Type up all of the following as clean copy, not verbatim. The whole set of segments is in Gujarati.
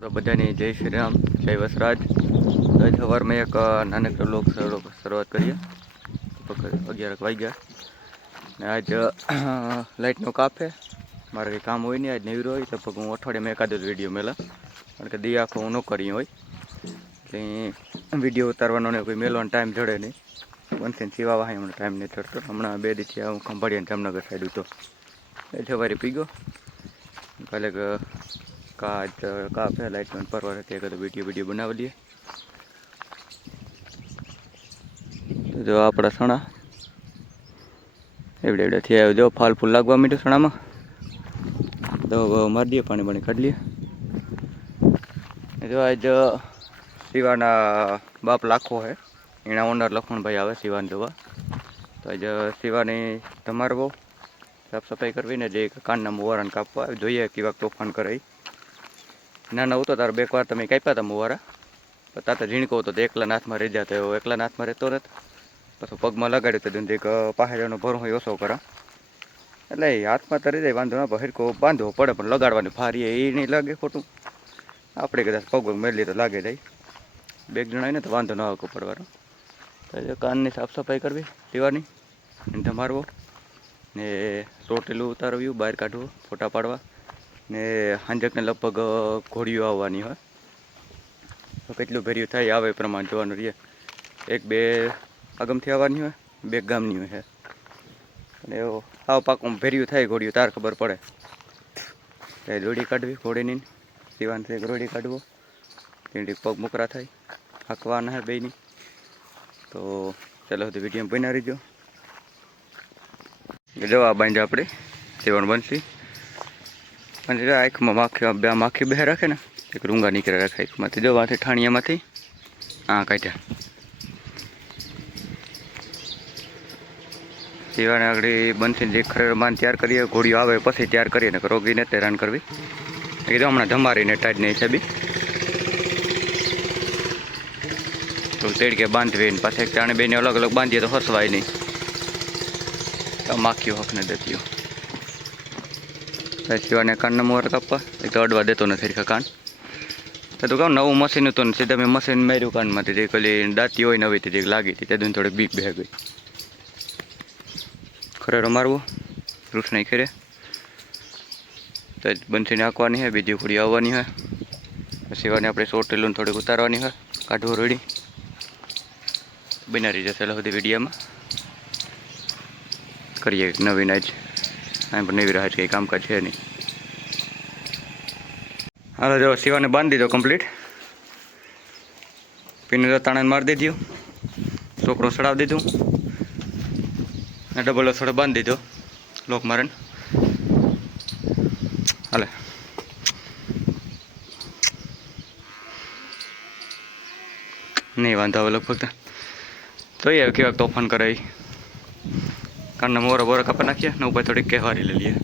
તો બધાની જય શ્રી રામ, જય વસરાજ. આજ સવારમાં એક નાનકડો લોક શરૂઆત કરીએ. 11 વાગ્યા ને આજ લાઇટનો કાપ છે. મારે કંઈ કામ હોય નહીં, આજ નવરો હોય તો હું અઠવાડિયામાં એકાદ જ વિડીયો મેલા, કારણ કે દી આખો હું ન કરી હોય એટલે વિડીયો ઉતારવાનો ને કોઈ મેળવાનો ટાઈમ જડે નહીં. બનશે સિવા વાહ હમણાં ટાઈમ નહીં ચડતો. હમણાં 2 દિવસથી હું ખંભાળીને જામનગર સાઈડ હતો એ સવારે પી ગયો. કાલે કાફે લાઇટમેન્ટ પરવાર હતી, એક વિડીયો બનાવી લઈએ. તો જો આપણા સણા એવડે થયા, જો ફાલ ફૂલ લાગવા માંડ્યું સણામાં. તો મારી દઈએ, પાણી કાઢી લઈએ. જો આજ શિવાના બાપ લાખો છે, એના ઓનર લખમણભાઈ આવે શિવાને જોવા. તો આજ શિવાની તમારે બહુ સાફ સફાઈ કરવી ને, જે કાનના મુવારાને કાપવા જોઈએ કેવા તોફાન કરે. ના ના, હું તો તારે 2 વાર તમે કાપ્યા હતા મુવારા, પણ તાતા ઝીણકો હતો તો એકલા નાથમાં રહી જતો. એવો એકલા નાથમાં રહેતો નથી. પછી પગમાં લગાડ્યું તો દંડીક પાહેરનો ભરો હોય ઓછો કરા, એટલે હાથમાં તરી જાય વાંધો ના. હિરકો બાંધવો પડે પણ લગાડવાની ફારી એ નહીં લાગે ખોટું. આપણે કદાચ પગ મેળવી તો લાગે જાય. 2 જણા ને તો વાંધો ન આવવો પડવાનો. તો કાનની સાફ સફાઈ કરવી પીવાની, ધમારવો ને ટોટેલું ઉતારવ્યું, બહાર કાઢવું, ફોટા પાડવા ને હાંજકને લગભગ ઘોડીઓ આવવાની હોય. તો કેટલું ભેર્યું થાય આવે એ પ્રમાણે જોવાનું રહીએ. 1-2 આગમથી આવવાની હોય, 2 ગામની હોય અને એવું આવ પાકું ભેર્યું થાય ઘોડીયું તાર ખબર પડે. તો દોડી કાઢવી ઘોડીની, શિવાનથી દોડી કાઢવો, તેની પગ મોકરા થાય, હાંકવાના હે બેયની. તો ચાલો તો વિડીયો બના રહીજો. જવા બાંધે આપણે શિવણ બનશી અને આંખમાં માખી બે રાખે ને, એક રૂંગા નીકળે રાખે આંખમાંથી. જવાથી ઠાણિયામાંથી કાઢ્યા. શિવાને આગળ બનશે જે ખરેર બાંધ તૈયાર કરીએ, ઘોડીઓ આવે પછી તૈયાર કરીએ ને રોગીને હેરાન કરવી. કીધું હમણાં ધમારીને ટાઈટને હિસાબે તો તેડકે બાંધવી ને પાછા ચાણે બેને અલગ અલગ બાંધીએ તો હસવાય નહીં. માખીઓ હકને દેતીઓ શિવાને કાનના મોર કાપવા, એ તો અડવા દેતો નથી કાન. તો કહું નવું મશીન હતું ને સીધા મેં મશીન માર્યું કાનમાંથી. જે પેલી દાંતી હોય નવી જે લાગી હતી તે થોડીક બીક બે ગઈ. ખરેરો મારવો રૂસનાઈ ખેરે તો બંસીને આંકવાની હોય, બીજી ઘોડી આવવાની હોય. શિવાને આપણે સોટેલું થોડીક ઉતારવાની હોય, કાઢવું રેડી બનાવી જશે બધી વિડીયોમાં. કરીએ નવીન આજ પણ નવી રાહ કંઈ કામકાજ છે નહીં. હાલો જો શિવાને બાંધી દીધો કમ્પ્લીટ. પીને તાણાને મારી દીધું, છોકરો ચડાવી દીધું ને ડબલ થોડો બાંધી દીધો લોક મારે. હાલે નહીં વાંધો આવે લગભગ જોઈએ કેવા તોફાન કરે. કાનના મોરા બોરા કાપા નાખીએ ને ઉપર થોડીક કહેવારી લઈ લઈએ.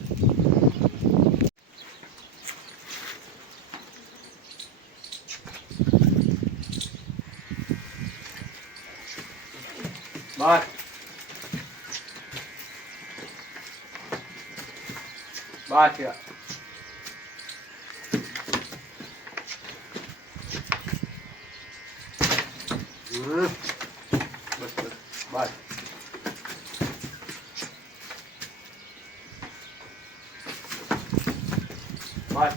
બાર બાર છે. બસ બાર બાર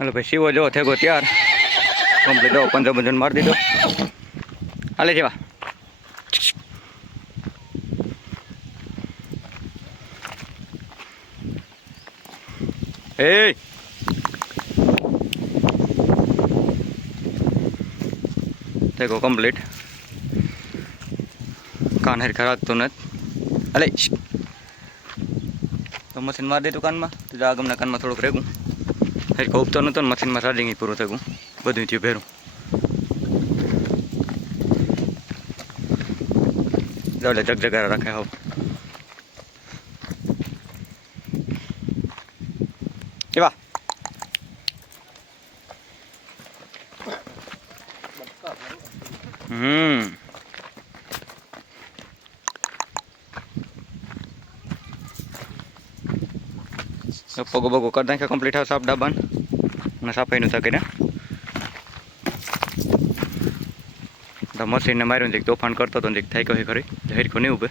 हेलो भाई शिवो जो थे गो तैयार कंप्लीट हो पंजो बंजन मार दीधो हाले जेवा ए देखो कंप्लीट कान हर खराब तो नत अले तो मशीन मार दे कान में तो आगमना कान में थोड़ोक रेगू हर खूब तो नतो मशीन में चार्जिंग पूરું થઈ ગયું બધું થયું ભેરું જાવલે જગજગારા રાખે હાવ એવા પગો બગો કરી નાખ્યા કમ્પ્લીટ હાવ સાફ ડાબાન અને સફાઈનું થકી ને મશીનને માર્યું જીક તોફાન કરતો હતો જીક થાય કહી ખરી હરખું નહીં ઉભે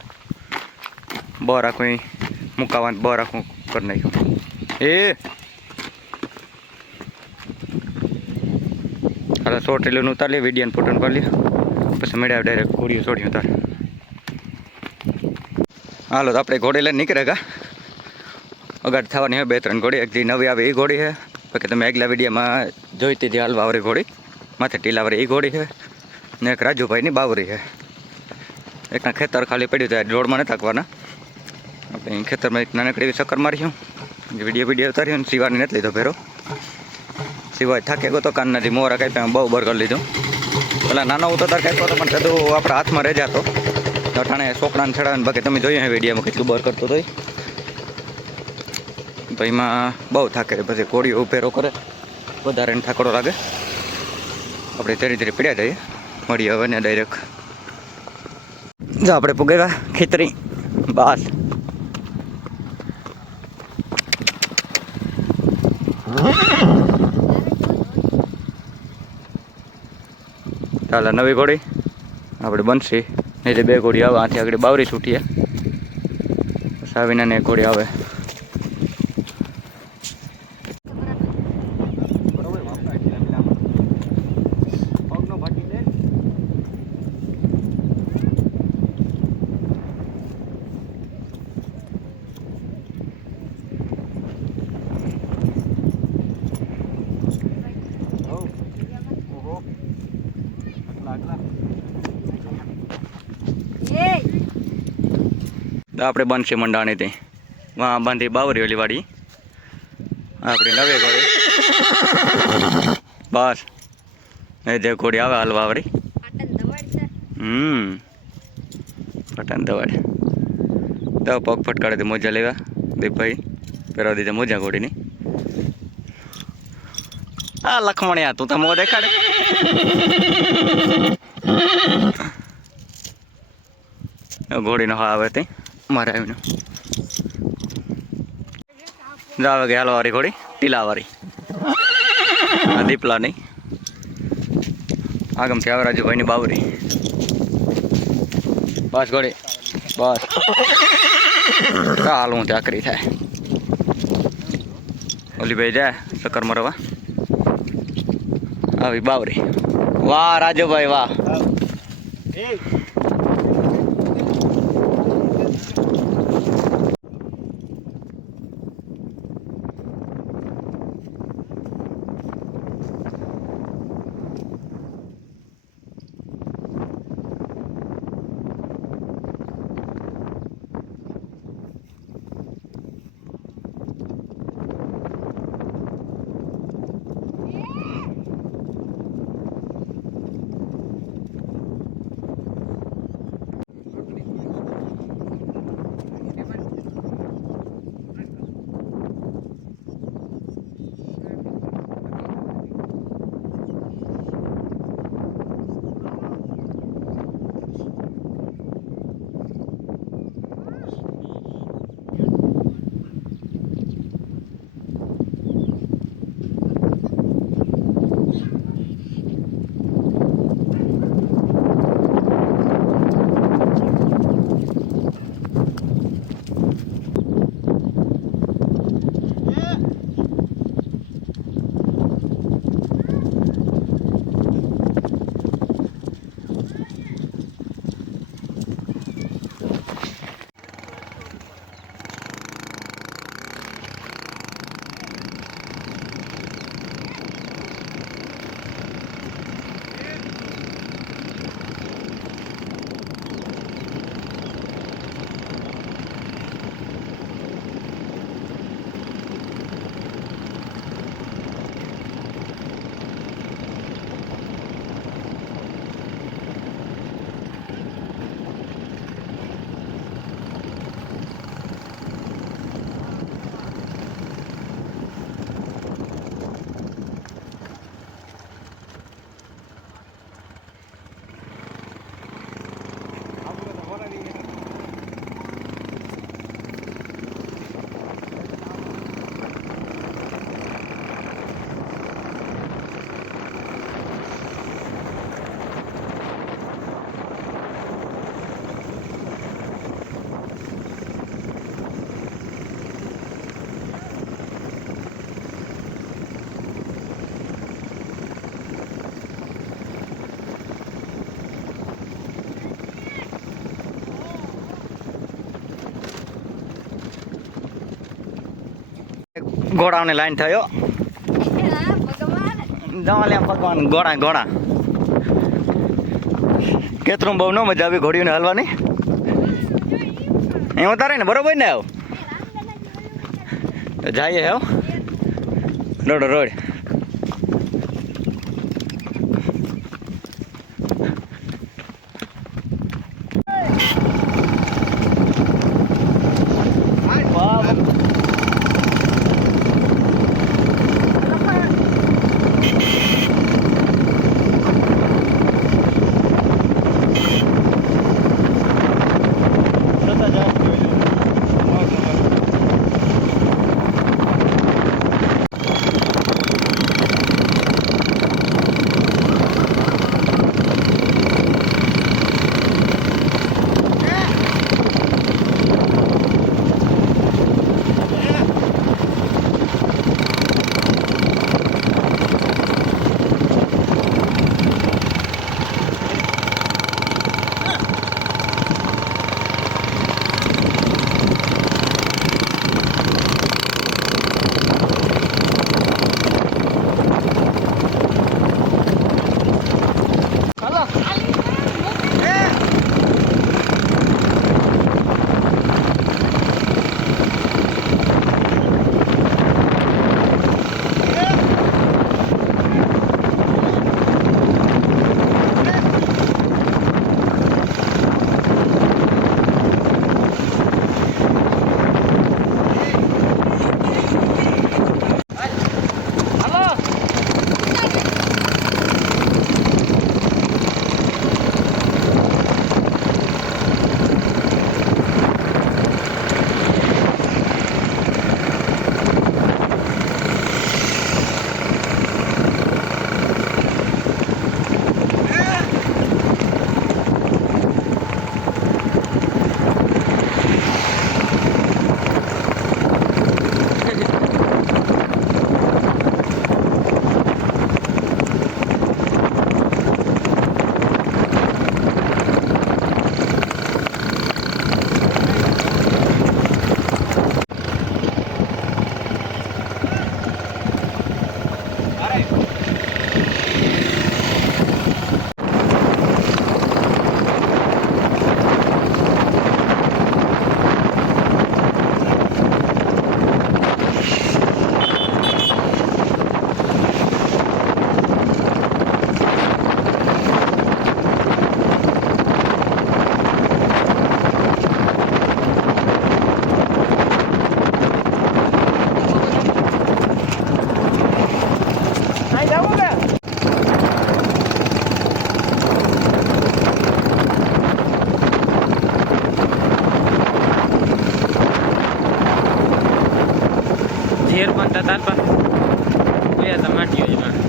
બહાર આખું મુકાવાનું બહાર આખું કરી નાખ્યું એ હાલ શોર્ટ રેલું ઉતાર લે વિડીયો ફોટો પાડી પછી મેળ્યા ડાયરેક્ટ ઘોડીઓ છોડ્યું તાર હાલો તો આપણે ઘોડી લઈને નીકળે ગા અગાડ થવાની હોય 2-3 ઘોડી એક જે નવી આવે એ ઘોડી છે બાકી તમે આગલા વિડીયોમાં જોઈતી હતી હાલવાવાળી ઘોડી માથે ટીલાવાળી એ ઘોડી છે ને એક રાજુભાઈની બાવરી છે એકના ખેતર ખાલી પડ્યું હતું રોડમાં નથી થાકવાના આપણે ખેતરમાં એક નાનકડી એવી ચક્કર માર્યું વિડીયો ઉતાર્યો ને સિવાને નથી લીધો ભેરો સિવાય થાકે ગયો તો કાનનાથી મોરા કાપ્યા બહુ બર કરી લીધું પેલા નાનો ઉતો તાર કાપ્યો હતો પણ કદું આપણા હાથમાં રહી જતો તો ઠાણે છોકરાને ચડાવીને બાકી તમે જોયું હે વિડીયોમાં કેટલું બર કરતો હતો તો એમાં બહુ થાકે પછી કોળીઓ ઉભેરો કરે વધારે એને થાકડો લાગે આપણે ધીરે ધીરે પીડ્યા જઈએ મળીએ હવે ને ડાયરેક્ટ જો આપણે પુગેવા ખેતરી બાસ ચાલો નવી ઘોડી આપણે બનશી નહીં તો 2 ઘોડી આવે આથી આગળ બાવરી છૂટીએ સાવીના ને ઘોડી આવે આપણે બનશે મંડાણી થી વहाँ બાંધી બાવરી ઓલી વાડી આપણી નવી ઘોડી બસ એ જે ઘોડી આવે હાલવા વાળી પટન દવાડ તો પગ ફટકાડે મોજા લેવા દીપભાઈ પહેરવા દીધા મોજા ઘોડીની આ લખમણિયા તું તો મો દેખાડે ઘોડીનો હા આવે તે મારે આવીને જાવે કે હાલવાળી ઘોડી ટીલાવાળી દીપલા નહીં આગમથી આવે રાજુભાઈની બાવરી બસ ઘોડી બસ હાલ હું ત્યાં કરી થાય ઓલી ભાઈ જાય ચક્કર મરવા આવી બાવરી વાહ રાજુભાઈ વાહ ઘોડાઓની લાઈન થયો જવા ભગવાન ઘોડા ઘોડા કેતરું બહુ ન મજા આવી ઘોડીઓને હાલવાની એમ તારે ને બરોબર ને આવ જઈએ હે રોડ રોડ ઝેર પણ તાર પર ગયા તા માટીઓ એમાં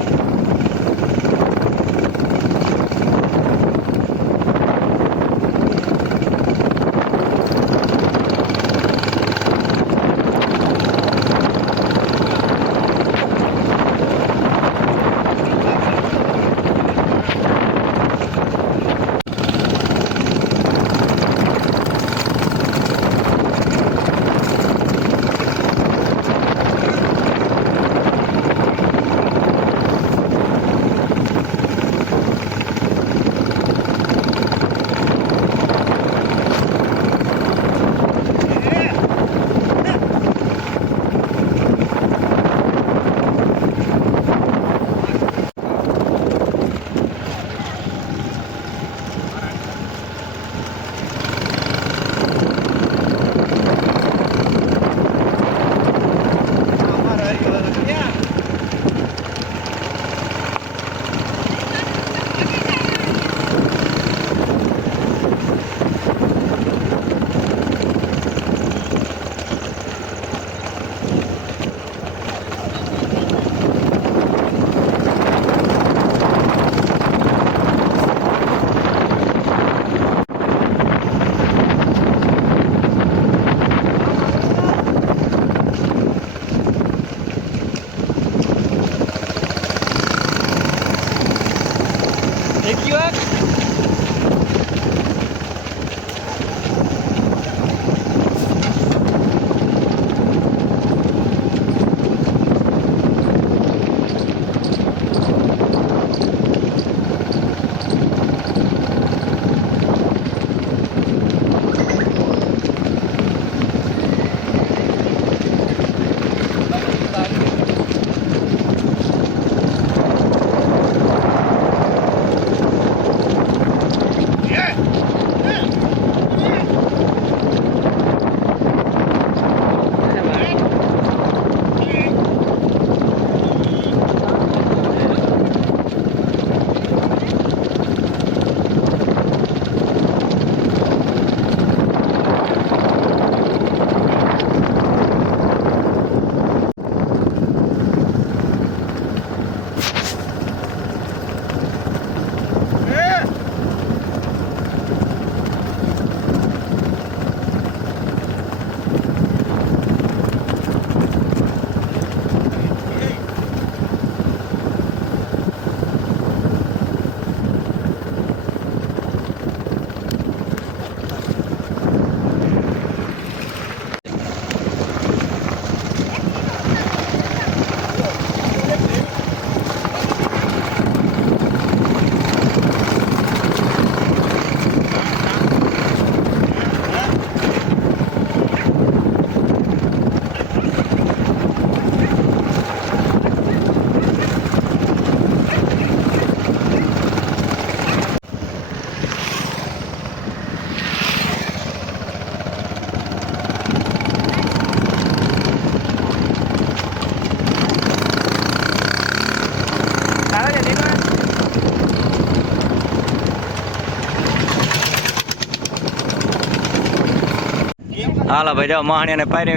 હાલો ભાઈ જાઓ મહાણિયાને પાયરે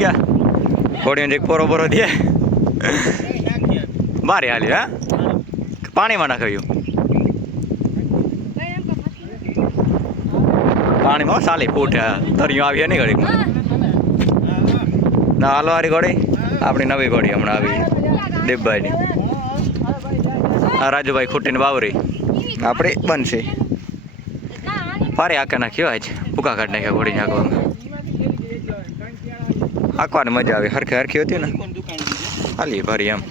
ગયા ઘોડીને એક પોરો દે બારે હાલી હા પાણીમાં નાખ્યું પાણીમાં સાલી ફૂટ તરિયું આવી નહીં ઘડી ના હાલો હારી ઘોડી આપણી નવી ઘોડી હમણાં આવી દેવભાઈની આ રાજુભાઈ ખૂટીને વાવરી આપણી બનશે ફારે આંકા નાખ્યો આજ ભૂકા કાઢ નાખ્યા ઘોડીને આંકવામાં આંકવાની મજા આવી હરખી હરખી હતી ને હાલી ફરી એમ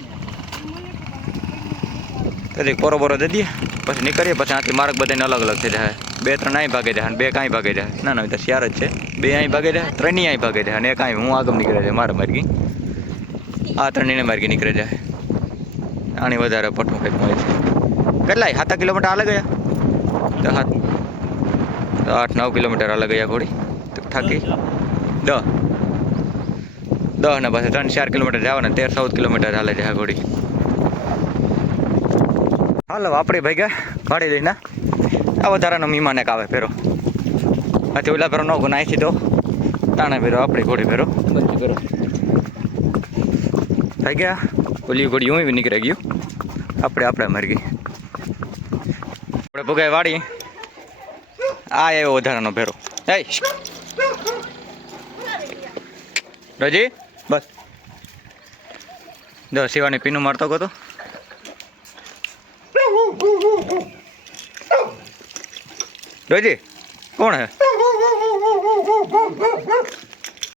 કદી પોરો દે દઈએ પછી નીકળીએ પછી આથી માર્ગ બધાને અલગ અલગ થઈ જાય 2-3 અહીં ભાગે જાય અને 2 કાંઈ ભાગે જાય ના તો શિયાર જ છે 2 અહીં ભાગે જાય 3 અહીં ભાગે જાય અને 1 અહીં હું આગળ નીકળે જાય મારા માર્ગી આ 3 ને માર્ગી નીકળે જાય આની વધારે પઠું કંઈક મળે છે કેટલાય 7 કિલોમીટર હાલે ગયા તો 8-9 કિલોમીટર હાલે ગયા ઘોડી તો થાકી 10 ને પાછા 3-4 કિલોમીટર જવાના 13-14 કિલોમીટર હાલે જાય ઘોડી હાલો આપણી ભાઈ ગયા ગાડી લઈને આ વધારાનો મીમાને આવે ફેરો આથી ઓલા ફેરો ન નાખી દો તાણે ફેરો આપણી ઘોડી ફેરો બધી ફેરો થઈ ગયા ઓલી ઘોડી હું નીકળી ગયું આપણે મરી ગઈ આપણે ભોગાઈ વાડી આ એવો વધારાનો ફેરો એ રજી બસ જો શિવાની પીનું મારતો ગયો તો રોજી કોણ હે